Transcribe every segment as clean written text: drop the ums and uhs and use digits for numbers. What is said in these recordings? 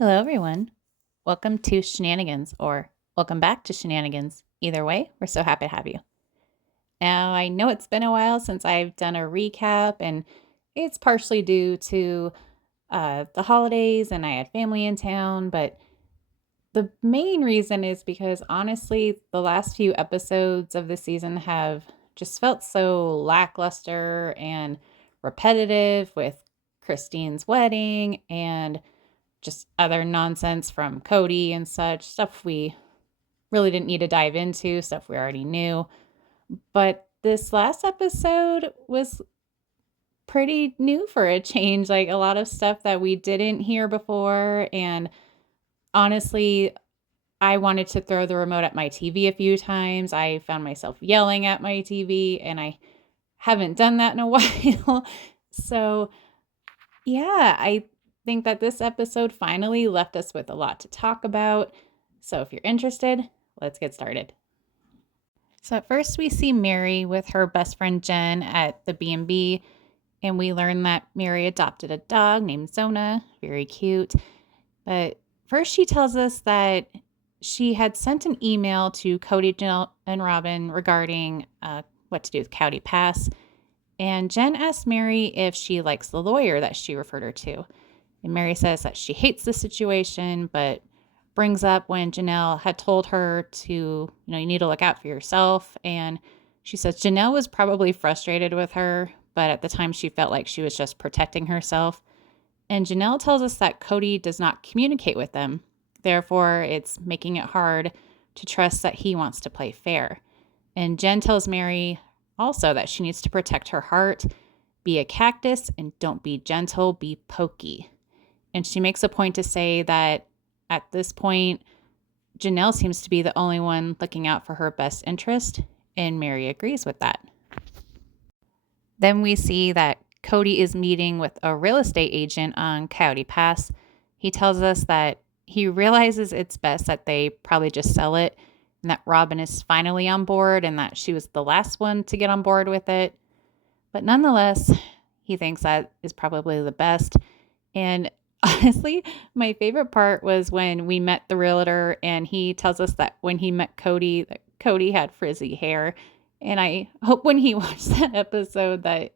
Hello, everyone. Welcome to Shenanigans, or welcome back to Shenanigans. Either way, we're so happy to have you. Now, I know it's been a while since I've done a recap, and it's partially due to the holidays and I had family in town, but the main reason is because honestly, the last few episodes of the season have just felt so lackluster and repetitive with Christine's wedding and just other nonsense from Cody and such, stuff we really didn't need to dive into, stuff we already knew. But this last episode was pretty new for a change, like a lot of stuff that we didn't hear before. And honestly, I wanted to throw the remote at my TV a few times. I found myself yelling at my TV, and I haven't done that in a while. So, yeah, I think that this episode finally left us with a lot to talk about. So if you're interested, let's get started. So at first we see Mary with her best friend Jen at the B&B, and we learn that Mary adopted a dog named Zona, very cute. But first she tells us that she had sent an email to Cody, Jill, and Robin regarding what to do with Cowdy Pass. And Jen asks Mary if she likes the lawyer that she referred her to. And Mary says that she hates the situation, but brings up when Janelle had told her to, you need to look out for yourself. And she says Janelle was probably frustrated with her, but at the time she felt like she was just protecting herself. And Janelle tells us that Cody does not communicate with them. Therefore, it's making it hard to trust that he wants to play fair. And Jen tells Mary also that she needs to protect her heart, be a cactus, and don't be gentle, be pokey. And she makes a point to say that at this point, Janelle seems to be the only one looking out for her best interest, and Mary agrees with that. Then we see that Cody is meeting with a real estate agent on Coyote Pass. He tells us that he realizes it's best that they probably just sell it, and that Robin is finally on board and that she was the last one to get on board with it. But nonetheless, he thinks that is probably the best. And honestly, my favorite part was when we met the realtor and he tells us that when he met Cody, that Cody had frizzy hair. And I hope when he watched that episode that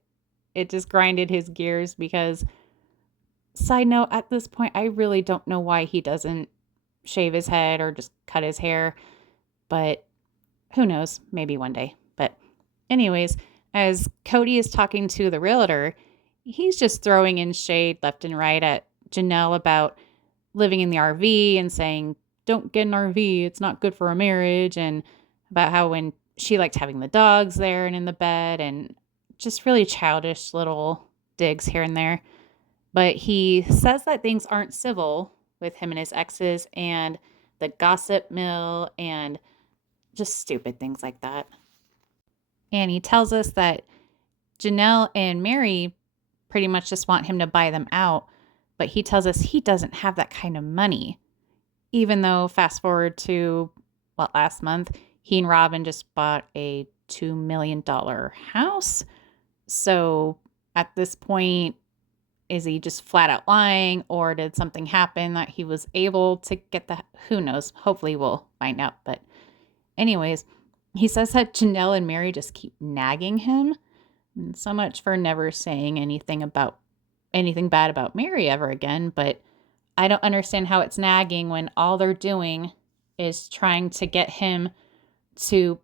it just grinded his gears because, side note, at this point, I really don't know why he doesn't shave his head or just cut his hair. But who knows? Maybe one day. But anyways, as Cody is talking to the realtor, he's just throwing in shade left and right at Janelle about living in the RV and saying, don't get an RV, it's not good for a marriage, and about how when she liked having the dogs there and in the bed, and just really childish little digs here and there. But he says that things aren't civil with him and his exes and the gossip mill and just stupid things like that. And he tells us that Janelle and Mary pretty much just want him to buy them out, but he tells us he doesn't have that kind of money. Even though, fast forward to, last month, he and Robin just bought a $2 million house. So at this point, is he just flat out lying, or did something happen that he was able to get the, who knows? Hopefully we'll find out. But anyways, he says that Janelle and Mary just keep nagging him. And so much for never saying anything bad about Mary ever again. But I don't understand how it's nagging when all they're doing is trying to get him to,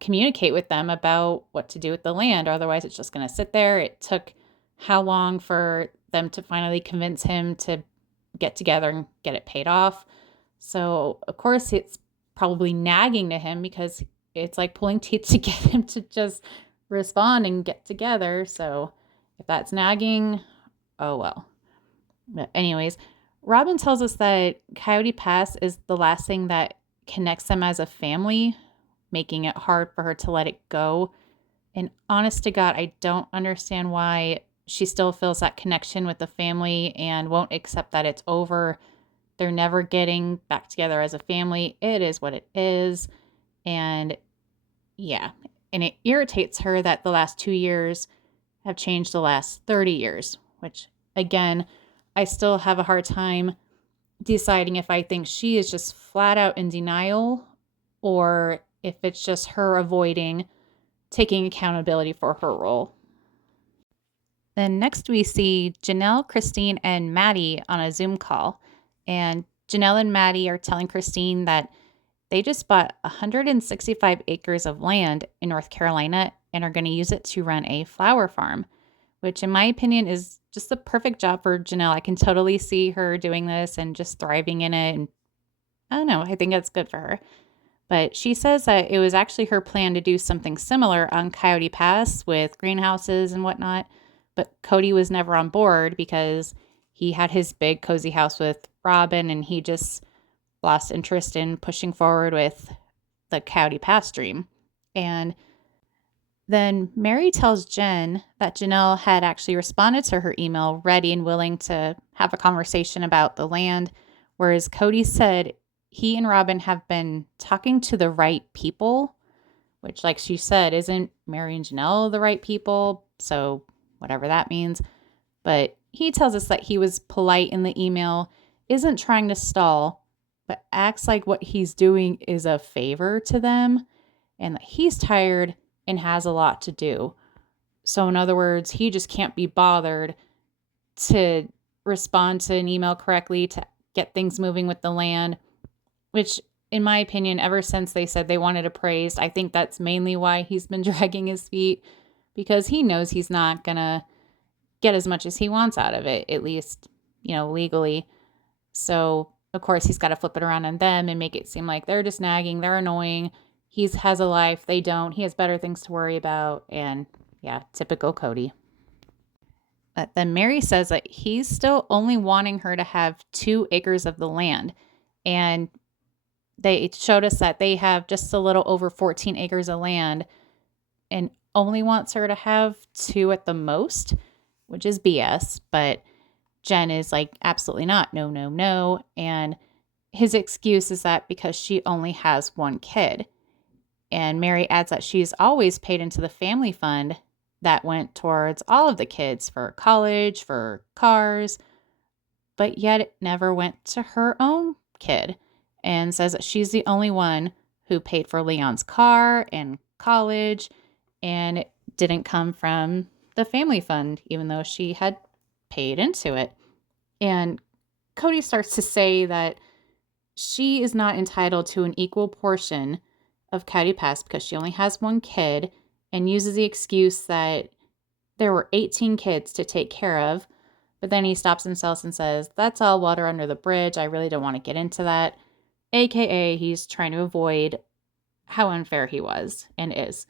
communicate with them about what to do with the land. Otherwise, it's just going to sit there. It took how long for them to finally convince him to get together and get it paid off? So, of course, it's probably nagging to him because it's like pulling teeth to get him to just respond and get together. So if that's nagging, oh well. But anyways, Robin tells us that Coyote Pass is the last thing that connects them as a family, making it hard for her to let it go. And honest to God, I don't understand why she still feels that connection with the family and won't accept that it's over. They're never getting back together as a family. It is what it is. And yeah, and it irritates her that the last 2 years have changed the last 30 years, which again, I still have a hard time deciding if I think she is just flat out in denial or if it's just her avoiding taking accountability for her role. Then next we see Janelle, Christine, and Maddie on a Zoom call. And Janelle and Maddie are telling Christine that they just bought 165 acres of land in North Carolina and are going to use it to run a flower farm, which in my opinion is just the perfect job for Janelle. I can totally see her doing this and just thriving in it. And I don't know, I think that's good for her. But she says that it was actually her plan to do something similar on Coyote Pass with greenhouses and whatnot. But Cody was never on board because he had his big cozy house with Robin and he just lost interest in pushing forward with the Coyote Pass dream. And then Mary tells Jen that Janelle had actually responded to her email ready and willing to have a conversation about the land, whereas Cody said he and Robin have been talking to the right people, which, like she said, isn't Mary and Janelle the right people? So whatever that means. But he tells us that he was polite in the email, isn't trying to stall, but acts like what he's doing is a favor to them and that he's tired and has a lot to do. So in other words, he just can't be bothered to respond to an email correctly to get things moving with the land, which in my opinion, ever since they said they wanted appraised, I think that's mainly why he's been dragging his feet, because he knows he's not going to get as much as he wants out of it, at least, legally. So, of course, he's got to flip it around on them and make it seem like they're just nagging, they're annoying. He has a life, they don't. He has better things to worry about. And yeah, typical Cody. But then Mary says that he's still only wanting her to have 2 acres of the land. And they showed us that they have just a little over 14 acres of land and only wants her to have 2 at the most, which is BS. But Jen is like, absolutely not. No, no, no. And his excuse is that because she only has 1 kid. And Mary adds that she's always paid into the family fund that went towards all of the kids for college, for cars, but yet it never went to her own kid, and says that she's the only one who paid for Leon's car and college, and it didn't come from the family fund, even though she had paid into it. And Cody starts to say that she is not entitled to an equal portion of Coyote Pass because she only has 1 kid, and uses the excuse that there were 18 kids to take care of. But then he stops himself and says, that's all water under the bridge. I really don't want to get into that. AKA, he's trying to avoid how unfair he was and is.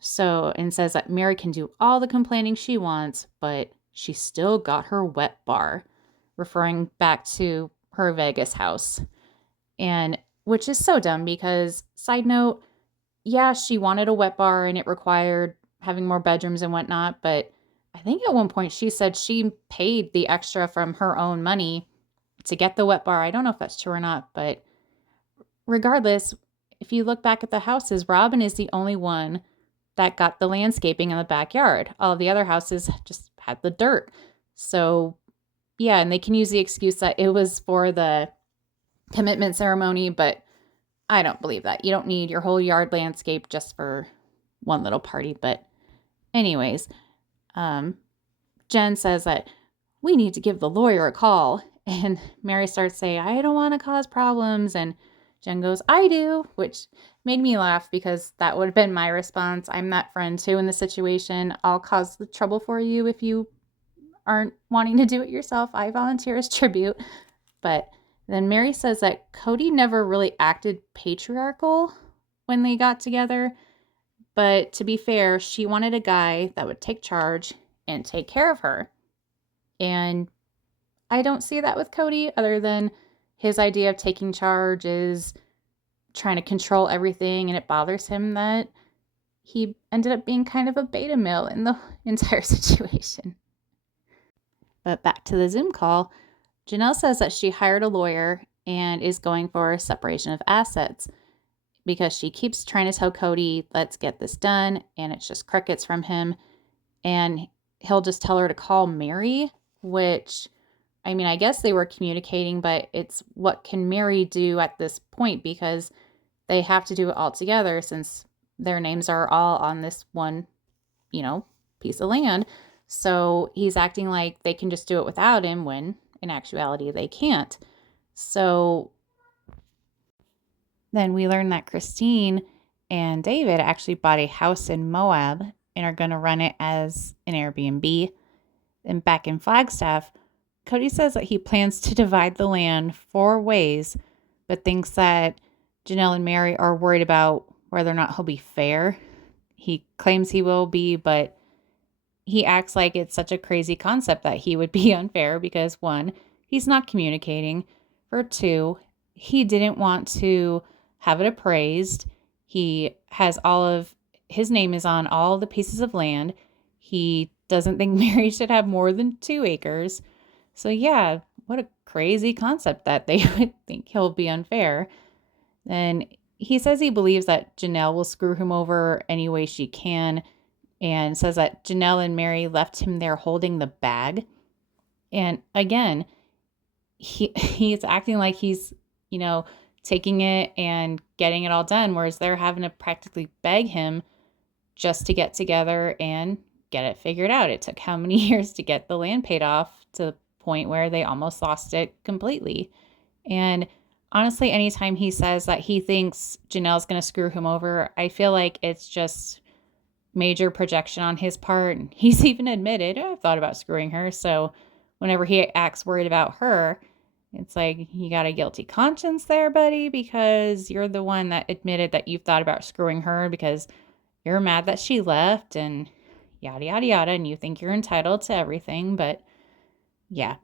So, and says that Mary can do all the complaining she wants, but she still got her wet bar, referring back to her Vegas house. And which is so dumb because, side note, yeah, she wanted a wet bar and it required having more bedrooms and whatnot, but I think at one point she said she paid the extra from her own money to get the wet bar. I don't know if that's true or not, but regardless, if you look back at the houses, Robin is the only one that got the landscaping in the backyard. All of the other houses just had the dirt. So, yeah, and they can use the excuse that it was for the commitment ceremony, but I don't believe that. You don't need your whole yard landscape just for one little party. But anyways, Jen says that we need to give the lawyer a call. And Mary starts saying, I don't want to cause problems. And Jen goes, I do, which made me laugh because that would have been my response. I'm that friend too in the situation. I'll cause the trouble for you if you aren't wanting to do it yourself. I volunteer as tribute. But then Mary says that Cody never really acted patriarchal when they got together. But to be fair, she wanted a guy that would take charge and take care of her. And I don't see that with Cody, other than his idea of taking charge is trying to control everything, and it bothers him that he ended up being kind of a beta male in the entire situation. But back to the Zoom call, Janelle says that she hired a lawyer and is going for a separation of assets because she keeps trying to tell Cody, let's get this done, and it's just crickets from him. And he'll just tell her to call Mary, which I mean, I guess they were communicating, but it's what can Mary do at this point because they have to do it all together since their names are all on this one, you know, piece of land. So he's acting like they can just do it without him when in actuality they can't. So then we learn that Christine and David actually bought a house in Moab and are going to run it as an Airbnb. And back in Flagstaff, Cody says that he plans to divide the land 4 ways, but thinks that Janelle and Mary are worried about whether or not he'll be fair. He claims he will be, but he acts like it's such a crazy concept that he would be unfair because one, he's not communicating. For two, he didn't want to have it appraised. He has all of his name is on all the pieces of land. He doesn't think Mary should have more than 2 acres. So yeah, what a crazy concept that they would think he'll be unfair. And he says he believes that Janelle will screw him over any way she can and says that Janelle and Mary left him there holding the bag. And again, he's acting like he's, you know, taking it and getting it all done, whereas they're having to practically beg him just to get together and get it figured out. It took how many years to get the land paid off to the point where they almost lost it completely. And honestly, anytime he says that he thinks Janelle's going to screw him over, I feel like it's just major projection on his part. And he's even admitted, oh, I've thought about screwing her. So whenever he acts worried about her, it's like, you got a guilty conscience there, buddy, because you're the one that admitted that you've thought about screwing her because you're mad that she left and yada, yada, yada. And you think you're entitled to everything. But yeah.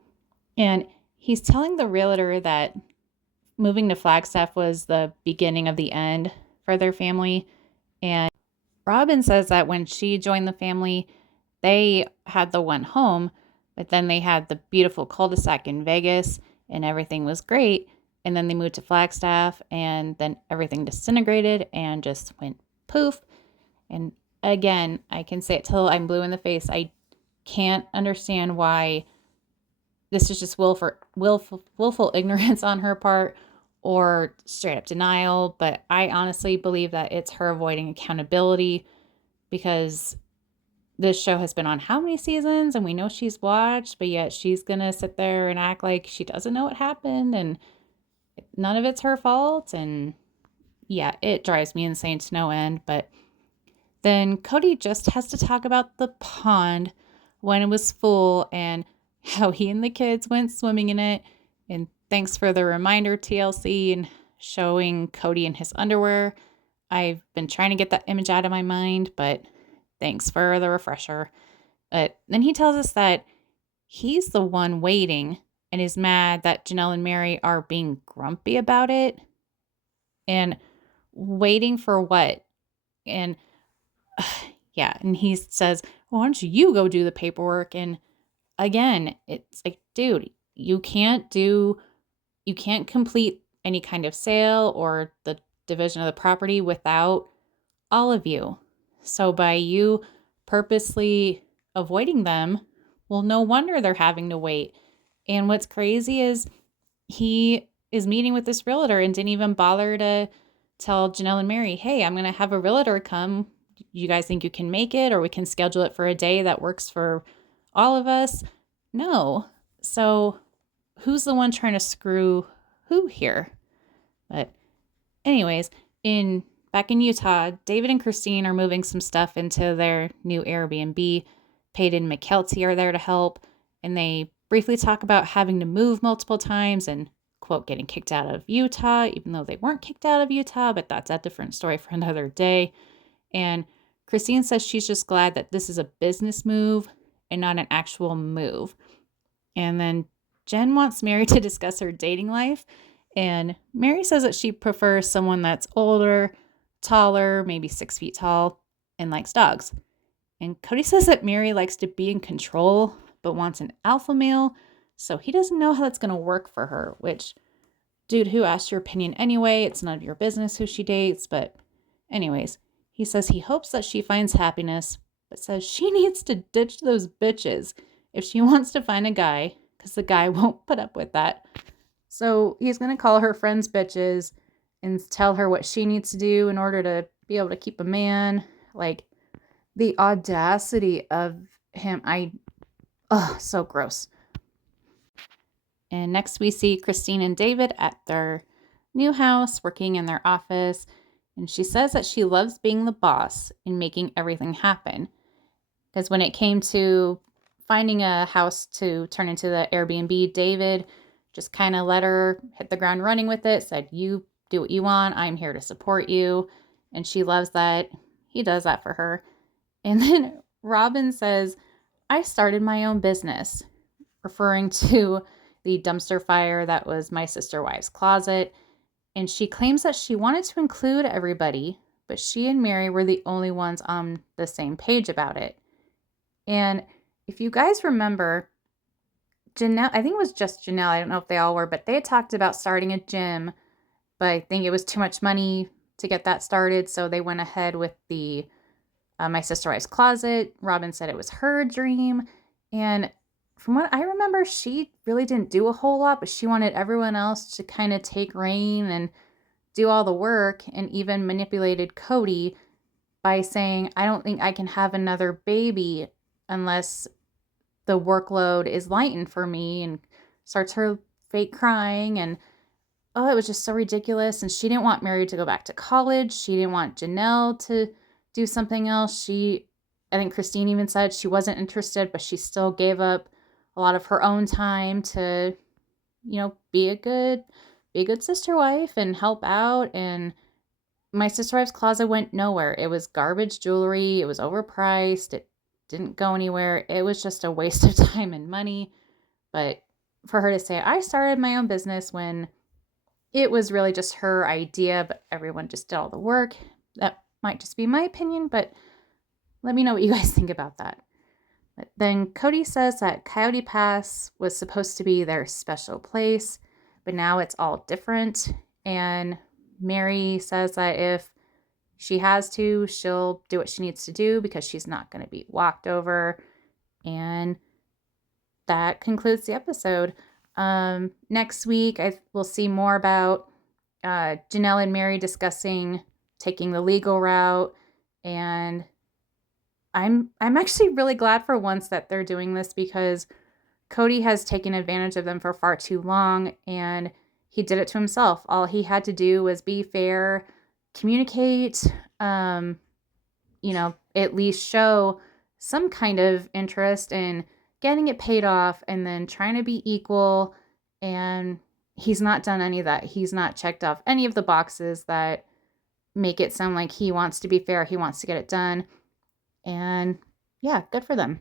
And he's telling the realtor that moving to Flagstaff was the beginning of the end for their family. And Robin says that when she joined the family, they had the one home, but then they had the beautiful cul-de-sac in Vegas and everything was great. And then they moved to Flagstaff and then everything disintegrated and just went poof. And again, I can say it till I'm blue in the face. I can't understand why this is just willful ignorance on her part or straight up denial. But I honestly believe that it's her avoiding accountability because this show has been on how many seasons and we know she's watched, but yet she's going to sit there and act like she doesn't know what happened and none of it's her fault. And yeah, it drives me insane to no end. But then Cody just has to talk about the pond when it was full and how he and the kids went swimming in it. And thanks for the reminder, TLC, and showing Cody in his underwear. I've been trying to get that image out of my mind, but thanks for the refresher. But then he tells us that he's the one waiting and is mad that Janelle and Mary are being grumpy about it. And waiting for what? And yeah, and he says, well, why don't you go do the paperwork? And again, it's like, dude, you can't complete any kind of sale or the division of the property without all of you. So by you purposely avoiding them, well, no wonder they're having to wait. And what's crazy is he is meeting with this realtor and didn't even bother to tell Janelle and Mary, hey, I'm going to have a realtor come. You guys think you can make it, or we can schedule it for a day that works for all of us? No. So who's the one trying to screw who here? But anyways, back in Utah, David and Christine are moving some stuff into their new Airbnb. Peyton and McKelty are there to help, and they briefly talk about having to move multiple times and, quote, getting kicked out of Utah, even though they weren't kicked out of Utah, but that's a different story for another day. And Christine says she's just glad that this is a business move and not an actual move. And then Jen wants Mary to discuss her dating life. And Mary says that she prefers someone that's older, taller, maybe 6 feet tall, and likes dogs. And Cody says that Mary likes to be in control, but wants an alpha male. So he doesn't know how that's going to work for her, which, dude, who asked your opinion anyway? It's none of your business who she dates. But anyways, he says he hopes that she finds happiness, but says she needs to ditch those bitches if she wants to find a guy, because the guy won't put up with that. So he's going to call her friends bitches and tell her what she needs to do in order to be able to keep a man. Like, the audacity of him, so gross. And next we see Christine and David at their new house, working in their office. And she says that she loves being the boss and making everything happen. Because when it came to finding a house to turn into the Airbnb, David just kind of let her hit the ground running with it, said, you do what you want. I'm here to support you. And she loves that he does that for her. And then Robin says, I started my own business, referring to the dumpster fire that was my sister wife's closet. And she claims that she wanted to include everybody, but she and Mary were the only ones on the same page about it. And if you guys remember, Janelle, I think it was just Janelle, I don't know if they all were, but they had talked about starting a gym, but I think it was too much money to get that started, so they went ahead with the My Sister Wife's Closet. Robin said it was her dream, and from what I remember, she really didn't do a whole lot, but she wanted everyone else to kind of take reign and do all the work, and even manipulated Cody by saying, I don't think I can have another baby unless the workload is lightened for me, and starts her fake crying. And it was just so ridiculous. And she didn't want Mary to go back to college. She didn't want Janelle to do something else. I think Christine even said she wasn't interested, but she still gave up a lot of her own time to, be a good sister wife and help out. And My Sister Wife's Closet went nowhere. It was garbage jewelry. It was overpriced. It didn't go anywhere. It was just a waste of time and money. But for her to say, I started my own business, when it was really just her idea, but everyone just did all the work. That might just be my opinion, but let me know what you guys think about that. But then Cody says that Coyote Pass was supposed to be their special place, but now it's all different. And Mary says that if she has to, she'll do what she needs to do because she's not going to be walked over. And that concludes the episode. Next week, we'll see more about Janelle and Mary discussing taking the legal route. And I'm actually really glad for once that they're doing this, because Cody has taken advantage of them for far too long, and he did it to himself. All he had to do was be fair, communicate, at least show some kind of interest in getting it paid off, and then trying to be equal. And he's not done any of that. He's not checked off any of the boxes that make it sound like he wants to be fair. He wants to get it done. And yeah, good for them.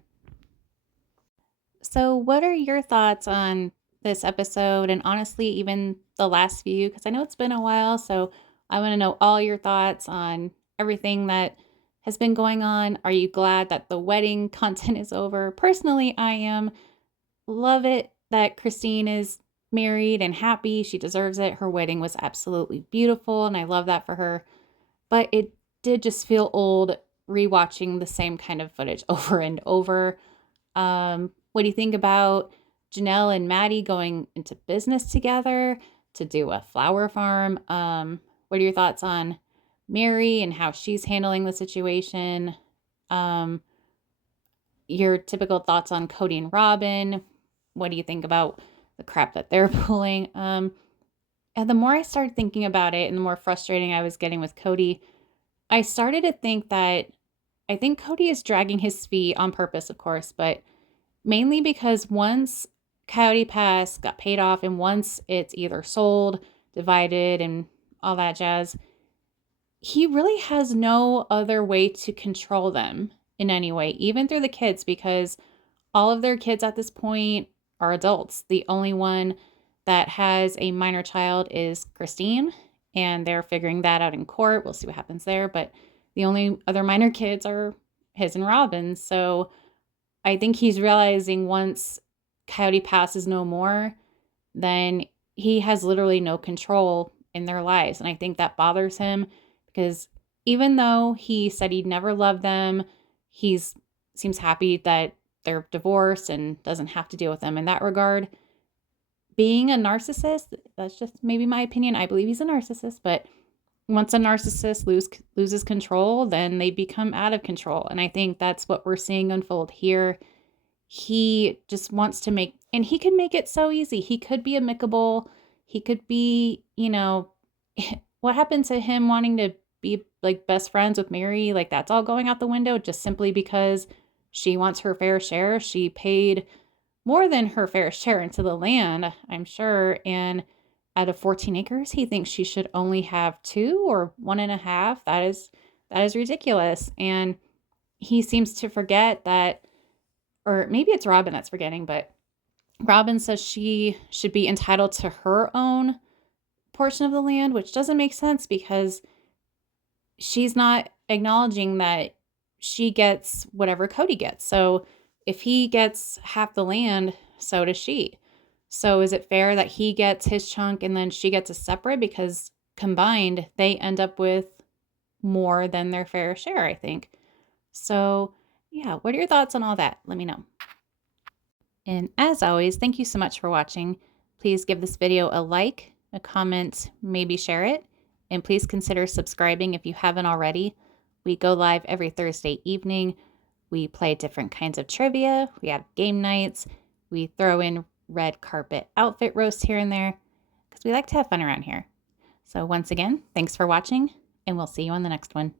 So, what are your thoughts on this episode, and honestly, even the last few? Because I know it's been a while, so I want to know all your thoughts on everything that has been going on. Are you glad that the wedding content is over? Personally, I am. Love it that Christine is married and happy. She deserves it. Her wedding was absolutely beautiful, and I love that for her. But it did just feel old rewatching the same kind of footage over and over. What do you think about Janelle and Maddie going into business together to do a flower farm? What are your thoughts on Mary and how she's handling the situation? Your typical thoughts on Cody and Robin. What do you think about the crap that they're pulling? And the more I started thinking about it and the more frustrating I was getting with Cody, I started to think that I think Cody is dragging his feet on purpose, of course, but mainly because once Coyote Pass got paid off and once it's either sold, divided, and all that jazz, he really has no other way to control them in any way, even through the kids, because all of their kids at this point are adults. The only one that has a minor child is Christine, and they're figuring that out in court. We'll see what happens there, but the only other minor kids are his and Robin's. So I think he's realizing once Coyote Pass is no more, then he has literally no control in their lives. And I think that bothers him, because even though he said he'd never loved them, seems happy that they're divorced and doesn't have to deal with them in that regard. being a narcissist, that's just maybe my opinion. I believe he's a narcissist, but once a narcissist loses control, then they become out of control. And I think that's what we're seeing unfold here. He just wants to make, and he could make it so easy. He could be amicable. He could be, what happened to him wanting to be like best friends with Mary? Like that's all going out the window just simply because she wants her fair share. She paid more than her fair share into the land, I'm sure. And out of 14 acres, he thinks she should only have two or one and a half. That is ridiculous. And he seems to forget that, or maybe it's Robin that's forgetting, but Robin says she should be entitled to her own portion of the land, which doesn't make sense because she's not acknowledging that she gets whatever Cody gets. So if he gets half the land, so does she. So is it fair that he gets his chunk and then she gets a separate? Because combined, they end up with more than their fair share, I think. So, yeah, what are your thoughts on all that? Let me know. And as always, thank you so much for watching. Please give this video a like, a comment, maybe share it, and please consider subscribing if you haven't already. We go live every Thursday evening. We play different kinds of trivia. We have game nights. We throw in red carpet outfit roasts here and there because we like to have fun around here. So once again, thanks for watching, and we'll see you on the next one.